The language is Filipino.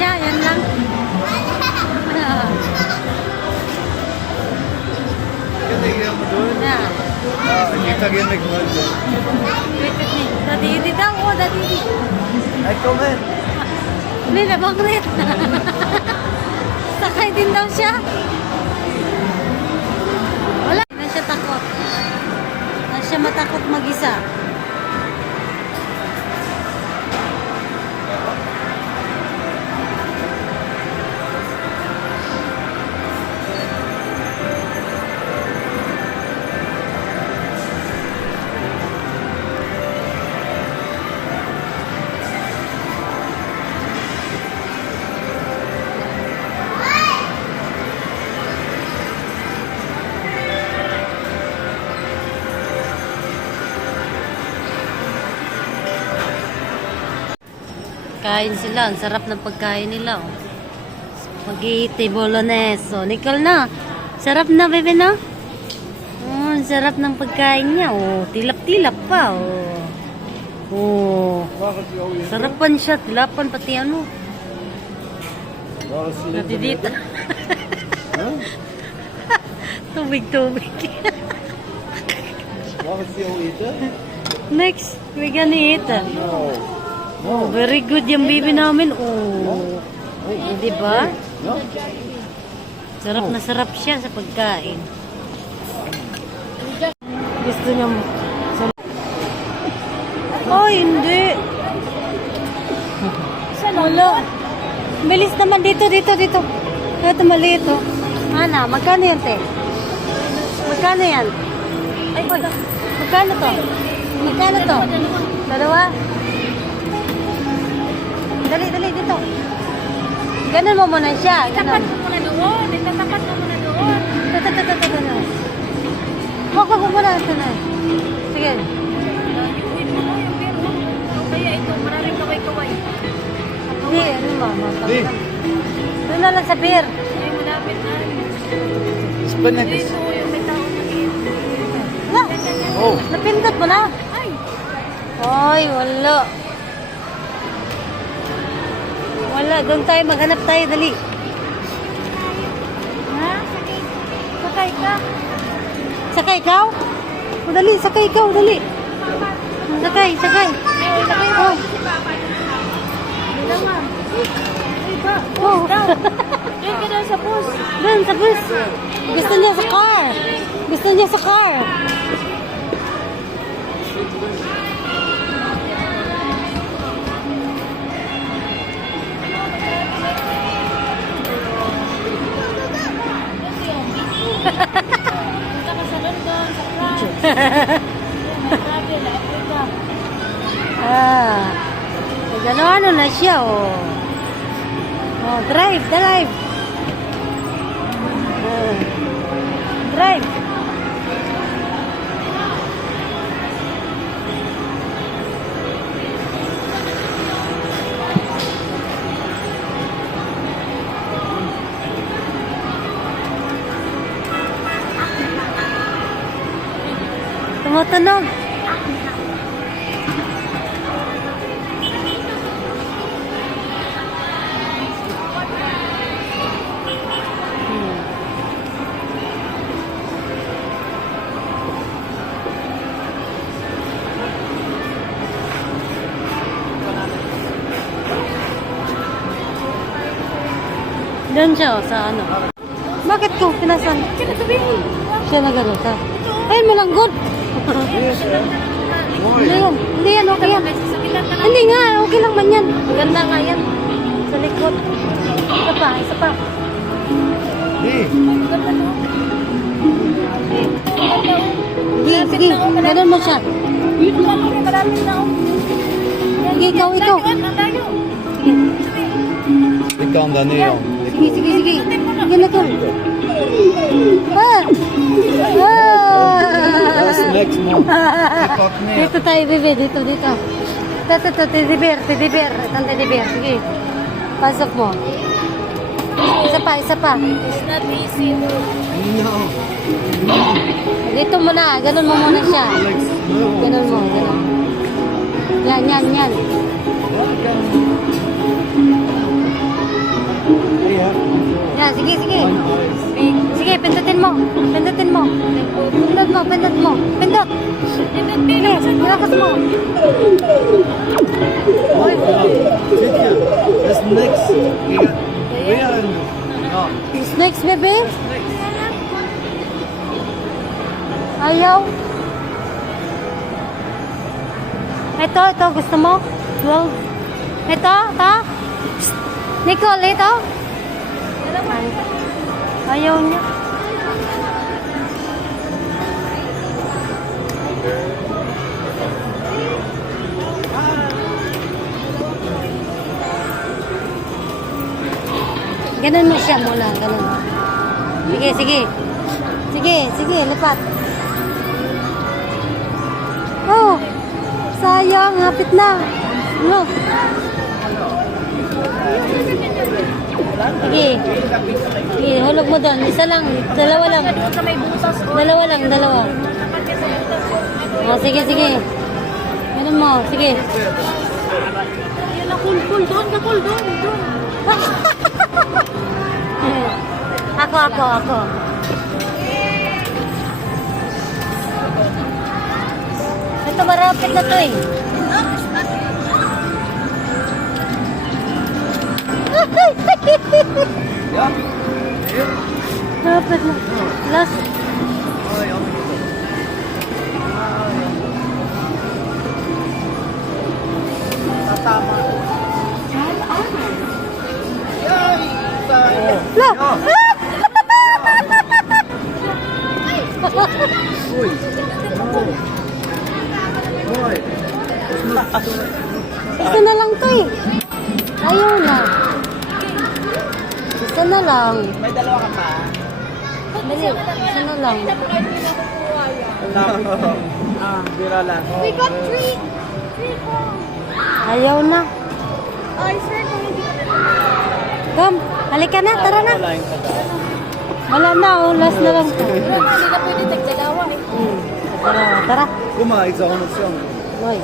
siya, yan lang. Kinigyan mo doon? Na. Kita ginig mo doon. Dadidi daw, oh, dadidi. Ay, comment. Hindi na bang rin. Sakay din daw siya. Wala. Hindi na siya takot. Hindi na siya matakot mag-isa. Kain sila. Ang sarap ng pagkain nila. Oh. Spaghetti bolognese. Oh, Nicole na. Sarap na, bebe na. Oh, ang sarap ng pagkain niya. Oh, tilap-tilap pa. Oh. Oh. Sarapan siya. Tilapan pati ano. Pati dito. Tubig-tubig. Next, we're gonna eat. Oh, very good yung baby namin. Oh, di ba? Sarap na sarap siya sa pagkain. Gusto niya mo. Oh, hindi. Wala. Bilis naman dito. Ito maliit oh. Ana, magkano yan, te? Magkano yan? Ay, magkano to? Magkano to? Dalawa? Dali, dito. Ganun mo muna siya. Tapat mo muna doon. Itatapat mo muna doon. Ito. Huwag mo muna. Ito na. Sige. Wait mo mo yung pero. Kaya ito, maraming kaway-kaway. Hindi, ano mo? Doon na lang sa beer. Ay, malapit na. Spinach. Ito, yung may tao na dito. Na, Oh. napindot mo na. Ay! Ay, wala. Wala, doon tayo. Maghanap tayo. Dali. Ha? Sakay ka. Sakay ikaw? O, dali. Sakay ikaw. Dali. Sakay. Ay, sakay mo. Oh. Bilang nga. Ay, ba? Oh. Diyan ka na sa bus. Doon sa bus. Gusto niya sa car. Punta ka sa London, sa France. Travel, Africa. Ano na siya, oh. Oh, drive. Drive. Tumutunog. Doon siya, oh, sa ano. Bakit ko? Pinasan? Siya na gano'n ka. Ayun mo lang, good. Hindi yan, okay yan. Hindi nga, okay lang man yan. Ganda nga yan. Sa likod. Isa pa. Sige. Gano'n mo siya. Sige, ikaw. Ikaw ang daniyo. Sige. Sige na to. That's next mo. Dito tayo, bebe. Dito. Ito, teddy bear. Itong teddy bear. Sige. Pasok mo. Isa pa. It's not easy. No. Dito muna. Ganun mo muna siya. Alex, no. Ganun mo. Yan. Sige, sige. One eyes. Sige, pindutin mo. Pindutin mo. Pindut mo, pindut mo. Pindut. Sige, nilakas mo. Oy. Sit here. That's next. Where are you? No. Snakes, bebe? Ayaw. Ito, gusto mo? 12. Ito, ta? Psst. Nicole, ito? Ayaw niya. Ganun mo siya muna, ganun. Sige, sige. Sige, sige, lipat. Oh, sayang, hapit na. No. Sige. Sige, hulog mo doon. Isa lang, dalawa lang. Doon sa may butas. Dalawa lang, dalawa. Oh, sige, sige. Ganun mo, sige. Ayun, nakul-kul doon, doon. Ako. Ito, marapit na to eh. Yeah. Marapit na. Last. Oh, yeah. Tatama. Yay! Lo! Uy! No! Boy! Isa na lang to eh. Ayaw na. Isa na lang. May dalawa ka pa? Dali, isa na lang. Bira lang. We got three. Ayaw na. I swear kung hindi ka Come, halika na, tara na. Wala na, oh, last na lang to. Hindi na pwede tagdalawa eh. Tara, tara. Guck mal, ich sag 100 Jahre. Boy.